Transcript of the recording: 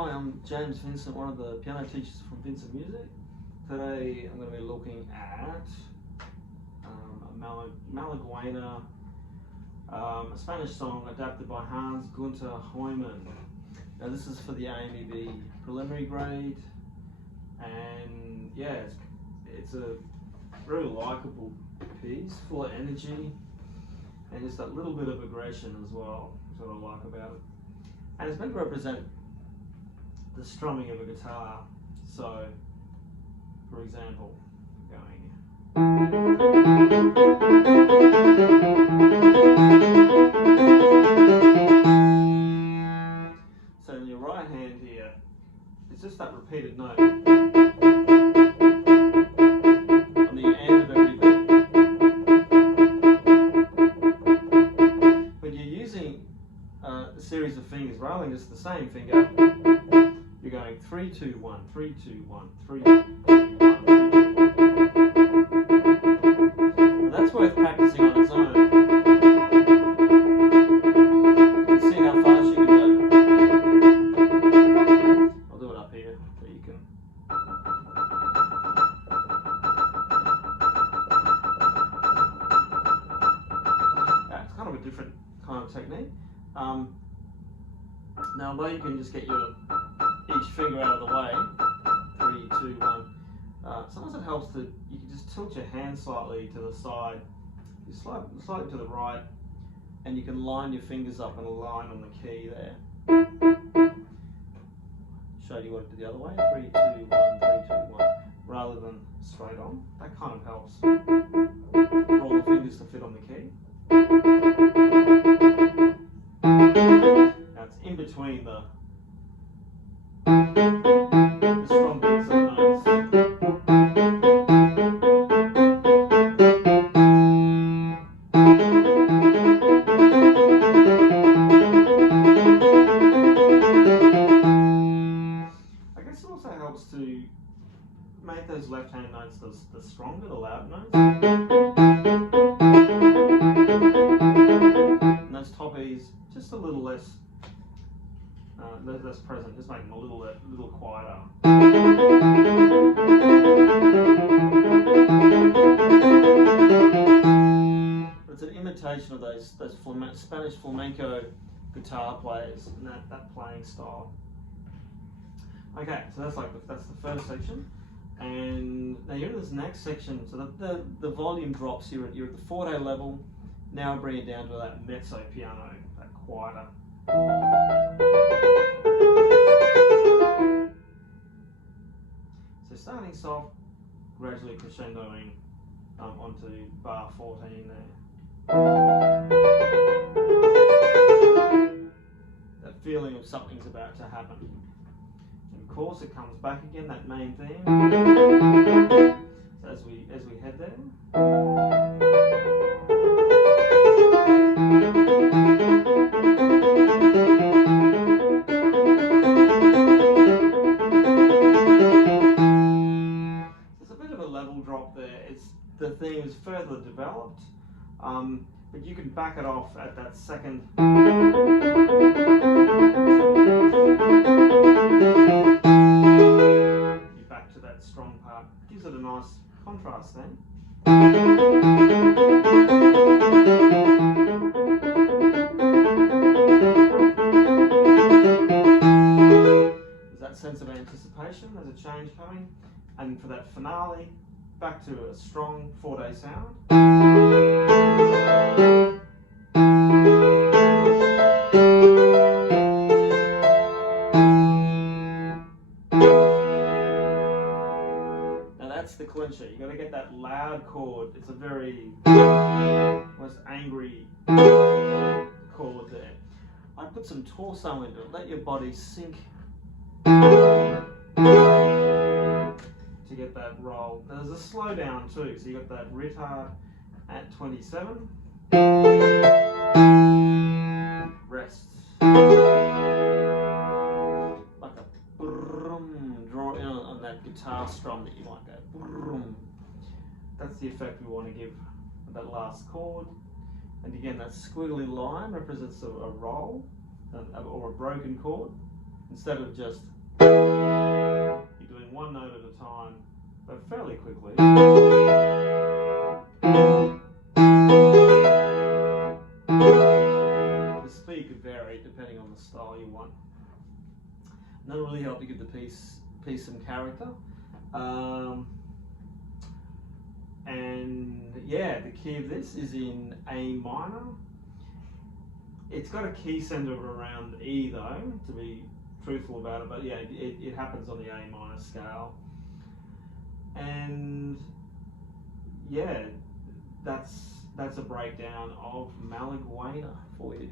Hi, I'm James Vincent, one of the piano teachers from Vincent Music. Today I'm going to be looking at a Maleguena, a Spanish song adapted by Hans Gunther Heumann. Now this is for the AMEB preliminary grade, and yeah, it's a very likeable piece, full of energy, and just that little bit of aggression as well, is what I like about it. And it's meant to represent the strumming of a guitar. So, for example, going. So in your right hand here, it's just that repeated note on the end of every beat. But you're using a series of fingers rather than just the same finger. You're going 3, 2, 1, 3, 2, 1, 3, 2, 1, 3, 2, 1. Now that's worth practicing on its own. You can see how fast you can go. I'll do it up here so you can. It's kind of a different kind of technique. Now, although you can just get each finger out of the way, 3, 2, 1. Sometimes it helps to, you can just tilt your hand slightly to the side, you slightly to the right, and you can line your fingers up in a line on the key there. Show you what to do the other way, 3, 2, 1, 3, 2, 1, rather than straight on. That kind of helps for all the fingers to fit on the key. Now it's in between the strong beats of the notes. I guess it also helps to make those left-hand notes the stronger, the loud notes. And those top E's just a little less present, just make them a little quieter. But it's an imitation of those Spanish flamenco guitar players and that playing style. Okay, so that's the first section, and now you're in this next section. So the volume drops. You're at the forte level. Now bring it down to that mezzo piano, that quieter. So starting soft, gradually crescendoing onto bar 14 there. That feeling of something's about to happen. And of course it comes back again, that main theme. So as we head there. Drop there. The theme is further developed, but you can back it off at that second. You're back to that strong part. Gives it a nice contrast then. There's that sense of anticipation, there's a change coming, and for that finale, back to a strong forte sound. Now that's the clincher. You got to get that loud chord. It's a very almost angry chord there. I put some torso into it. Let your body sink to get that roll. There's a slowdown too, so you got that retard at 27. Rest. Like a brum, draw in on that guitar strum that you might go brum. That's the effect we want to give that last chord. And again, that squiggly line represents a roll or a broken chord. instead of just you're doing one note at a time, but fairly quickly. The speed could vary depending on the style you want. And that'll really help to give the piece some character. And yeah, the key of this is in A minor. It's got a key center of around E though, to be truthful about it, but yeah, it happens on the A minor scale. And yeah, that's a breakdown of Maleguena for you.